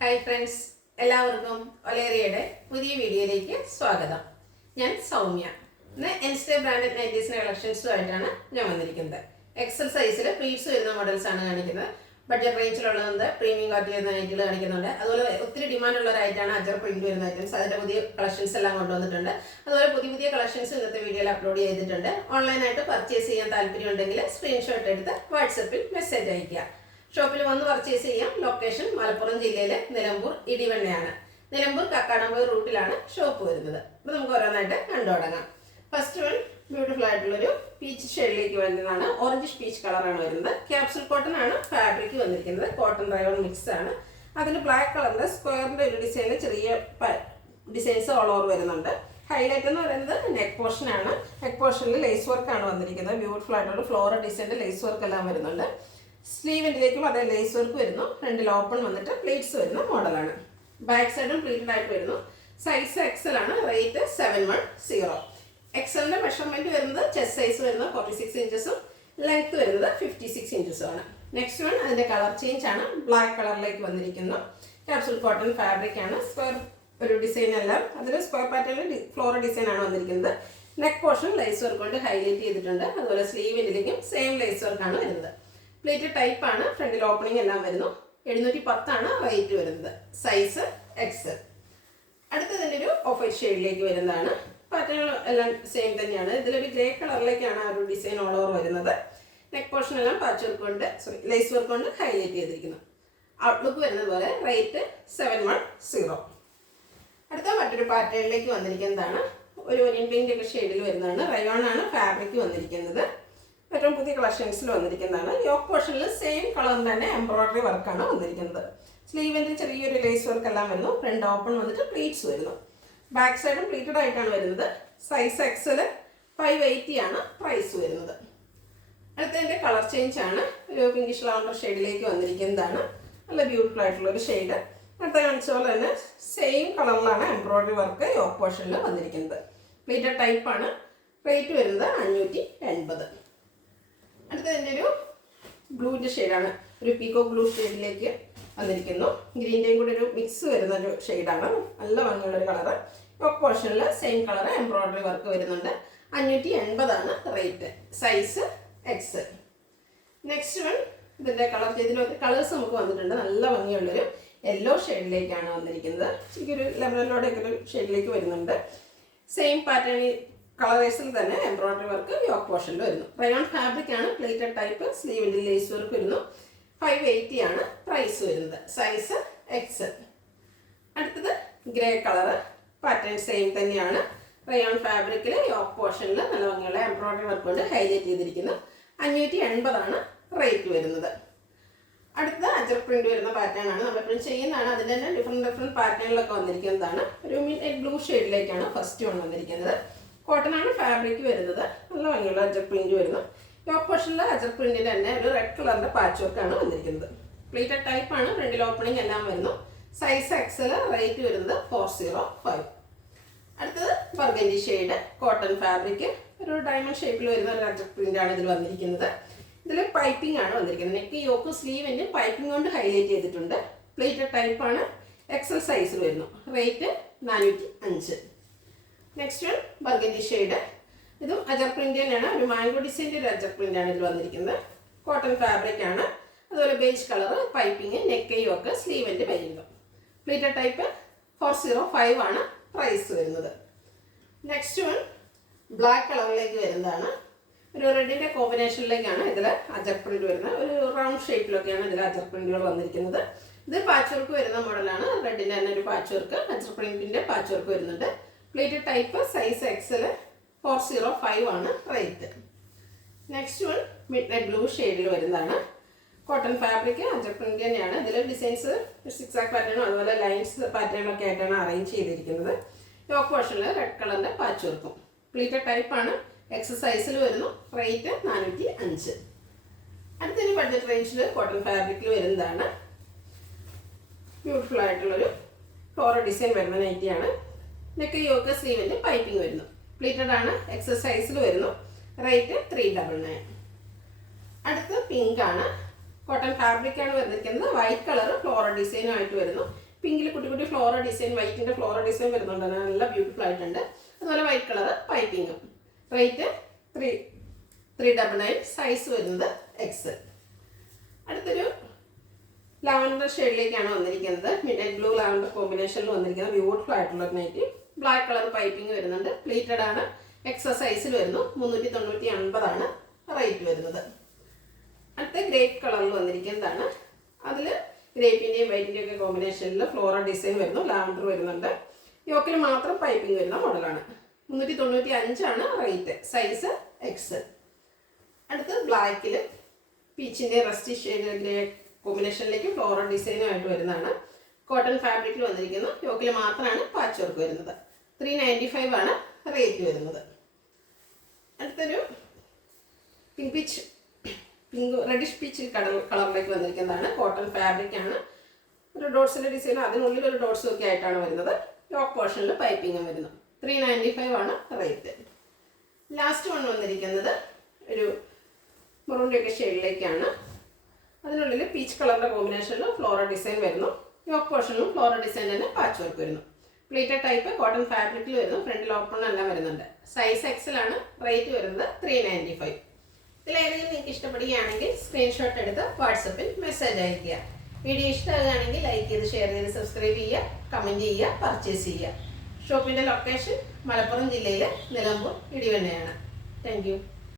Hi friends, എല്ലാവർക്കും ഒലേറിയയുടെ പുതിയ വീഡിയോയിലേക്ക് സ്വാഗതം. ഞാൻ സൗമ്യ. ഇന്ന് എൻസ്റ്റേ ബ്രാൻഡഡ് നൈറ്റീസിൻ്റെ കളക്ഷൻസുമായിട്ടാണ് ഞാൻ വന്നിരിക്കുന്നത്. എക്സൽ സൈസിൽ പ്ലീറ്റ്സ് വരുന്ന മോഡൽസ് ആണ് കാണിക്കുന്നത്. ബഡ്ജറ്റ് റേഞ്ചിലുള്ളതുണ്ട്, പ്രീമിയം ക്വാളിറ്റി വരുന്ന നൈറ്റുകൾ കാണിക്കുന്നുണ്ട്. അതുപോലെ ഒത്തിരി ഡിമാൻഡുള്ള ഒരു ഐറ്റാണ് അജർ പ്രിന്റ് വരുന്ന ഐറ്റംസ്. അതിൻ്റെ പുതിയ കളക്ഷൻസ് എല്ലാം കൊണ്ടുവന്നിട്ടുണ്ട്. അതുപോലെ പുതിയ കളക്ഷൻസ് ഇന്നത്തെ വീഡിയോയിൽ അപ്ലോഡ് ചെയ്തിട്ടുണ്ട്. ഓൺലൈനായിട്ട് പർച്ചേസ് ചെയ്യാൻ താല്പര്യമുണ്ടെങ്കിൽ സ്ക്രീൻഷോട്ട് എടുത്ത് വാട്സപ്പിൽ മെസ്സേജ് അയയ്ക്കുക. ഷോപ്പിൽ വന്ന് പർച്ചേസ് ചെയ്യാം. ലൊക്കേഷൻ മലപ്പുറം ജില്ലയിലെ നിലമ്പൂർ ഇടിവണ്ണയാണ്. നിലമ്പൂർ കക്കാടംപോയി റൂട്ടിലാണ് ഷോപ്പ് വരുന്നത്. അപ്പോൾ നമുക്ക് ഓരോന്നായിട്ട് കണ്ടു തുടങ്ങാം. ഫസ്റ്റ് വൺ ബ്യൂട്ടിഫുൾ ആയിട്ടുള്ളൊരു പീച്ച് ഷെയ്ഡിലേക്ക് വരുന്നതാണ്. ഓറഞ്ച് പീച്ച് കളറാണ് വരുന്നത്. ക്യാപ്സൂൾ കോട്ടൺ ആണ് ഫാബ്രിക് വന്നിരിക്കുന്നത്. കോട്ടൺ റയോൺ മിക്സ് ആണ്. അതിൽ ബ്ലാക്ക് കളറിൻ്റെ സ്ക്വയറിൻ്റെ ഒരു ഡിസൈനിൽ ചെറിയ ഡിസൈൻസ് ഓൾ ഓവർ വരുന്നുണ്ട്. ഹൈലൈറ്റ് എന്ന് പറയുന്നത് നെക്ക് പോർഷൻ ആണ്. നെക്ക് പോർഷനിൽ ലേസ് വർക്ക് ആണ് വന്നിരിക്കുന്നത്. ബ്യൂട്ടിഫുൾ ആയിട്ടുള്ള ഫ്ലോറൽ ഡിസൈൻ്റെ ലേസ് വർക്ക് എല്ലാം വരുന്നുണ്ട്. സ്ലീവിൻ്റെലേക്കും അതേ ലേസ് വർക്ക് വരുന്നു. ഫ്രണ്ടിൽ ഓപ്പൺ വന്നിട്ട് പ്ലീറ്റ്സ് വരുന്ന മോഡലാണ്. ബാക്ക് സൈഡും പ്ലീറ്റഡ് ആയിട്ട് വരുന്നു. സൈസ് എക്സൽ ആണ്. റേറ്റ് 710. എക്സലിൻ്റെ മെഷർമെൻറ്റ് വരുന്നത് ചെസ്റ്റ് സൈസ് വരുന്നത് 46 ഇഞ്ചസും ലെങ്ത് വരുന്നത് 56 ഇഞ്ചസും ആണ്. നെക്സ്റ്റ് വൺ അതിൻ്റെ കളർ ചേഞ്ച് ആണ്. ബ്ലാക്ക് കളറിലേക്ക് വന്നിരിക്കുന്നു. ക്യാപ്സൂൾ കോട്ടൺ ഫാബ്രിക് ആണ്. സ്ക്വയർ ഒരു ഡിസൈൻ എല്ലാം അതിൽ സ്ക്വയർ പാറ്റേണിൽ ഫ്ലോറൽ ഡിസൈൻ ആണ് വന്നിരിക്കുന്നത്. നെക്ക് പോർഷൻ ലേസ് വർക്ക് കൊണ്ട് ഹൈലൈറ്റ് ചെയ്തിട്ടുണ്ട്. അതുപോലെ സ്ലീവിൻ്റെലേക്കും സെയിം ലേസ് വർക്കാണ് വരുന്നത്. പ്ലേറ്റ് ടൈപ്പ് ആണ്. ഫ്രണ്ടിൽ ഓപ്പണിംഗ് എല്ലാം വരുന്നു. 710 ആണ് റേറ്റ് വരുന്നത്. Size Excel. അടുത്തതിൻ്റെ ഒരു ഓഫ് വൈറ്റ് ഷെയ്ഡിലേക്ക് വരുന്നതാണ്. പാറ്റേൺ എല്ലാം സെയിം തന്നെയാണ്. ഇതിലൊരു ഗ്രേ കളറിലേക്കാണ് ആ ഒരു ഡിസൈൻ ഓൾ ഓവർ വരുന്നത്. നെക്ക് പോർഷൻ എല്ലാം പാച്ച് വർക്ക് കൊണ്ട് ലേസ് വർക്ക് കൊണ്ട് ഹൈലൈറ്റ് ചെയ്തിരിക്കുന്നു. ഔട്ട്ലുക്ക് വരുന്നത് പോലെ. റേറ്റ് 710. അടുത്ത മറ്റൊരു പാറ്റേണിലേക്ക് വന്നിരിക്കുന്നതാണ്. ഒരു ഒനിയൻ പിങ്ക് ഒക്കെ ഷെയ്ഡിൽ വരുന്നതാണ്. റയോൺ ആണ് ഫാബ്രിക് വന്നിരിക്കുന്നത്. ഏറ്റവും പുതിയ കളക്ഷൻസിൽ വന്നിരിക്കുന്നതാണ്. യോക്ക് പോർഷനിൽ സെയിം കളർ തന്നെ എംബ്രോയിഡറി വർക്കാണ് വന്നിരിക്കുന്നത്. സ്ലീവിൻ്റെ ചെറിയൊരു ലേസ് വർക്ക് എല്ലാം വരുന്നു. ഫ്രണ്ട് ഓപ്പൺ വന്നിട്ട് പ്ലീറ്റ്സ് വരുന്നു. ബാക്ക് സൈഡും പ്ലീറ്റഡ് ആയിട്ടാണ് വരുന്നത്. സൈസ് എക്സൽ 580 ആണ് പ്രൈസ് വരുന്നത്. അടുത്തതിൻ്റെ കളർ ചേഞ്ച് ആണ്. ഒരു പിങ്കിഷ് ലാവണ്ടർ ഷെയ്ഡിലേക്ക് വന്നിരിക്കുന്നതാണ്. നല്ല ബ്യൂട്ടിഫുൾ ആയിട്ടുള്ളൊരു ഷെയ്ഡ്. അടുത്ത കാണിച്ച പോലെ തന്നെ സെയിം കളറിലാണ് എംബ്രോയിഡറി വർക്ക് യോക്ക് പോർഷനിൽ വന്നിരിക്കുന്നത്. പ്ലീറ്റഡ് ടൈപ്പാണ്. റേറ്റ് വരുന്നത് 580. അടുത്തതിൻ്റെ ഒരു ബ്ലൂവിൻ്റെ ഷെയ്ഡാണ്. ഒരു പീക്കോ ബ്ലൂ ഷെയ്ഡിലേക്ക് വന്നിരിക്കുന്നു. ഗ്രീൻ്റെയും കൂടെ ഒരു മിക്സ് വരുന്ന ഒരു ഷെയ്ഡാണ്. നല്ല ഭംഗിയുള്ളൊരു കളറ്. യോക്ക് പോർഷനിൽ സെയിം കളർ എംബ്രോയിഡറി വർക്ക് വരുന്നുണ്ട്. 580 ആണ് rate. Size X. Next one ഇതിൻ്റെ കളർ ഇതിലൊരു കളേഴ്സ് നമുക്ക് വന്നിട്ടുണ്ട്. നല്ല ഭംഗിയുള്ളൊരു യെല്ലോ ഷെയ്ഡിലേക്കാണ് വന്നിരിക്കുന്നത്. ശരിക്കൊരു ലെമണിലോടെയൊക്കെ ഒരു ഷെയ്ഡിലേക്ക് വരുന്നുണ്ട്. സെയിം പാറ്റേണിൽ കളറേഴ്സിൽ തന്നെ എംബ്രോയിഡറി വർക്ക് യോക്ക് പോർഷനിൽ വരുന്നു. റയോൺ ഫാബ്രിക് ആണ്. Plated type. സ്ലീവിൻ്റെ ലേസ് വർക്ക് വരുന്നു. 580 ആണ് പ്രൈസ് വരുന്നത്. Size X. അടുത്തത് ഗ്രേ കളറ്. പാറ്റേൺ സെയിം തന്നെയാണ്. റയോൺ ഫാബ്രിക്കിൽ യോക്ക് പോർഷനിൽ നല്ല ഭംഗിയുള്ള എംബ്രോയിഡറി വർക്ക് കൊണ്ട് ഹൈലൈറ്റ് ചെയ്തിരിക്കുന്നു. 580 ആണ് റേറ്റ് വരുന്നത്. അടുത്ത അജർ പ്രിന്റ് വരുന്ന പാറ്റേൺ ആണ്. നമ്മളെപ്പോഴും ചെയ്യുന്നതാണ്. അതിൻ്റെ തന്നെ ഡിഫറെൻറ്റ് പാറ്റേണിലൊക്കെ വന്നിരിക്കുന്നതാണ്. ഒരു മിഡ് ബ്ലൂ ഷെയ്ഡിലേക്കാണ് ഫസ്റ്റ് വൺ വന്നിരിക്കുന്നത്. കോട്ടൺ ആണ് ഫാബ്രിക് വരുന്നത്. നല്ല ഭംഗിയുള്ള അജർ പ്രിന്റ് വരുന്നു. യോക്ക് പോർഷനിൽ അജർ പ്രിന്റിൽ തന്നെ ഒരു റെഡ് കളറിൻ്റെ പാച്ച് വർക്കാണ് വന്നിരിക്കുന്നത്. പ്ലീറ്റഡ് ടൈപ്പ് ആണ്. ഫ്രണ്ടിൽ ഓപ്പണിംഗ് എല്ലാം വരുന്നു. Size Excel. റേറ്റ് വരുന്നത് 405. അടുത്തത് ബർഗൻഡി ഷെയ്ഡ്. Cotton fabric. ഒരു ഡയമണ്ട് ഷേപ്പിൽ വരുന്ന ഒരു അജർ പ്രിന്റ് ആണ് ഇതിൽ വന്നിരിക്കുന്നത്. ഇതിൽ പൈപ്പിംഗ് ആണ് വന്നിരിക്കുന്നത്. നെക്ക് യോക്ക് സ്ലീവിൻ്റെ പൈപ്പിംഗ് കൊണ്ട് ഹൈലൈറ്റ് ചെയ്തിട്ടുണ്ട്. പ്ലീറ്റഡ് ടൈപ്പ് ആണ്. എക്സൽ സൈസിൽ വരുന്നു. Rate 405. Next one burgundy shade. ഇതും അജർ പ്രിന്റ് തന്നെയാണ്. ഒരു മാംഗോ ഡിസൈൻ്റെ ഒരു അജർ പ്രിന്റ് ആണ് ഇതിൽ വന്നിരിക്കുന്നത്. കോട്ടൺ ഫാബ്രിക് ആണ്. അതുപോലെ beige colour piping. Neck yoke സ്ലീവിൻ്റെ വരുന്നു. പ്ലീറ്റഡ് ടൈപ്പ് 405 ആണ് പ്രൈസ് വരുന്നത്. നെക്സ്റ്റ് വൺ ബ്ലാക്ക് കളറിലേക്ക് വരുന്നതാണ്. ഒരു റെഡിൻ്റെ കോമ്പിനേഷനിലേക്കാണ് ഇതിൽ അജർ പ്രിന്റ് വരുന്നത്. ഒരു റൗണ്ട് ഷേപ്പിലൊക്കെയാണ് ഇതിൽ അജർ പ്രിന്റുകൾ വന്നിരിക്കുന്നത്. ഇത് പാച്ച് വർക്ക് വരുന്ന മോഡലാണ്. റെഡിൻ്റെ തന്നെ ഒരു പാച്ച് വർക്ക് അജർ പ്രിന്റിൻ്റെ പാച്ച് വർക്ക് വരുന്നുണ്ട്. Plate type. Size Excel. 405 ആണ് rate. Next one mid night blue ഷെയ്ഡിൽ വരുന്നതാണ്. കോട്ടൺ ഫാബ്രിക് അജർ പ്രിന്റ് തന്നെയാണ്. ഇതിൽ ഡിസൈൻസ് സിക്സാക് പാറ്റേണും അതുപോലെ ലൈൻസ് പാറ്റേണൊക്കെ ആയിട്ടാണ് അറേഞ്ച് ചെയ്തിരിക്കുന്നത്. യോക്ക് പോർഷനിൽ റെഡ് കളറിൻ്റെ പാച്ച് വർക്കും. പ്ലീറ്റഡ് ടൈപ്പാണ്. എക്സസൈസിൽ വരുന്നു. റേറ്റ് 405. അടുത്തൊരു ബഡ്ജറ്റ് റേഞ്ചിൽ കോട്ടൺ ഫാബ്രിക്കിൽ വരുന്നതാണ്. ബ്യൂട്ടിഫുൾ ആയിട്ടുള്ളൊരു ഫ്ലോറൽ ഡിസൈൻ വരുന്ന നൈറ്റിയാണ്. നെക്ക് യോക്ക് സ്ലീവിൻ്റെ പൈപ്പിംഗ് വരുന്നു. പ്ലീറ്റഡ് ആണ്. എക്സസൈസിൽ വരുന്നു. റേറ്റ് 399. അടുത്ത് പിങ്ക് ആണ്. കോട്ടൺ ഫാബ്രിക് ആണ് വന്നിരിക്കുന്നത്. വൈറ്റ് കളർ ഫ്ലോറൽ ഡിസൈനുമായിട്ട് വരുന്നു. പിങ്കിൽ കുട്ടി കുട്ടി ഫ്ലോറൽ ഡിസൈൻ, വൈറ്റിൻ്റെ ഫ്ലോറൽ ഡിസൈൻ വരുന്നുണ്ട്, നല്ല ബ്യൂട്ടിഫുൾ ആയിട്ടുണ്ട്. അതുപോലെ വൈറ്റ് കളർ പൈപ്പിങ്ങും. റേറ്റ് 399, സൈസ് വരുന്നത് എക്സ്. അടുത്തൊരു ലാവൻഡർ ഷെയ്ഡിലേക്കാണ് വന്നിരിക്കുന്നത്. മിഡ് ബ്ലൂ ലാവൻഡർ കോമ്പിനേഷനിൽ വന്നിരിക്കുന്നത് ബ്യൂട്ടിഫുൾ ആയിട്ടുള്ള ഒരു നൈറ്റി. ബ്ലാക്ക് കളർ പൈപ്പിംഗ് വരുന്നുണ്ട്, പ്ലീറ്റഡ് ആണ്, എക്സ സൈസിൽ വരുന്നു. 390 റേറ്റ് വരുന്നത്. അടുത്ത ഗ്രേപ്പ് കളറിൽ വന്നിരിക്കുന്നതാണ്. അതിൽ ഗ്രേപ്പിൻ്റെയും വൈറ്റിൻ്റെയും ഒക്കെ കോമ്പിനേഷനിൽ ഫ്ലോറൽ ഡിസൈൻ വരുന്നു, ലാവൻഡർ വരുന്നുണ്ട്. യോക്കിൽ മാത്രം പൈപ്പിംഗ് വരുന്ന മോഡലാണ്. 395 റേറ്റ്, സൈസ് എക്സ്. അടുത്ത് ബ്ലാക്കിൽ പീച്ചിൻ്റെ റസ്റ്റി ഷെയ്ഡ് ഗ്രേ കോമ്പിനേഷനിലേക്ക് ഫ്ലോറൽ ഡിസൈനുമായിട്ട് വരുന്നതാണ്. കോട്ടൺ ഫാബ്രിക്കിൽ വന്നിരിക്കുന്നു, യോക്കിൽ മാത്രമാണ് പാച്ച് വർക്ക് വരുന്നത്. 395 റേറ്റ് വരുന്നത്. അടുത്തൊരു റെഡിഷ് പീച്ച് കളറിലേക്ക് വന്നിരിക്കുന്നതാണ്. കോട്ടൺ ഫാബ്രിക് ആണ്. ഒരു ഡോട്ട്സിൻ്റെ ഡിസൈൻ, അതിനുള്ളിൽ ഒരു ഡോട്ട്സും ഒക്കെ ആയിട്ടാണ് വരുന്നത്. യോക്ക് പോർഷനിൽ പൈപ്പിങ്ങും വരുന്നു. 395 റേറ്റ്. ലാസ്റ്റ് വൺ വന്നിരിക്കുന്നത് ഒരു മെറൂണിൻ്റെ ഒക്കെ ഷെയ്ഡിലേക്കാണ്. അതിനുള്ളിൽ പീച്ച് കളറിൻ്റെ കോമ്പിനേഷനിൽ ഫ്ലോറൽ ഡിസൈൻ വരുന്നു. യോക്ക് പോർഷനിലും ഫ്ലോറൽ ഡിസൈൻ തന്നെ പാച്ച് വർക്ക് വരുന്നു. പ്ലീറ്റഡ് ടൈപ്പ് കോട്ടൺ ഫാബ്രിക്കിൽ വരുന്നു. ഫ്രണ്ടിൽ ഓപ്പൺ എല്ലാം വരുന്നുണ്ട്. സൈസ് എക്സൽ ആണ്. റേറ്റ് വരുന്നത് 395. ഇതിലേതെങ്കിലും നിങ്ങൾക്ക് ഇഷ്ടപ്പെടുകയാണെങ്കിൽ സ്ക്രീൻഷോട്ട് എടുത്ത് വാട്സപ്പിൽ മെസ്സേജ് അയയ്ക്കുക. വീഡിയോ ഇഷ്ടമാകുകയാണെങ്കിൽ ലൈക്ക് ചെയ്ത്, ഷെയർ ചെയ്ത്, സബ്സ്ക്രൈബ് ചെയ്യുക, കമൻറ്റ് ചെയ്യുക, പർച്ചേസ് ചെയ്യുക. ഷോപ്പിൻ്റെ ലൊക്കേഷൻ മലപ്പുറം ജില്ലയിലെ നിലമ്പൂർ ഇടിവണ്ണയാണ്. Thank you.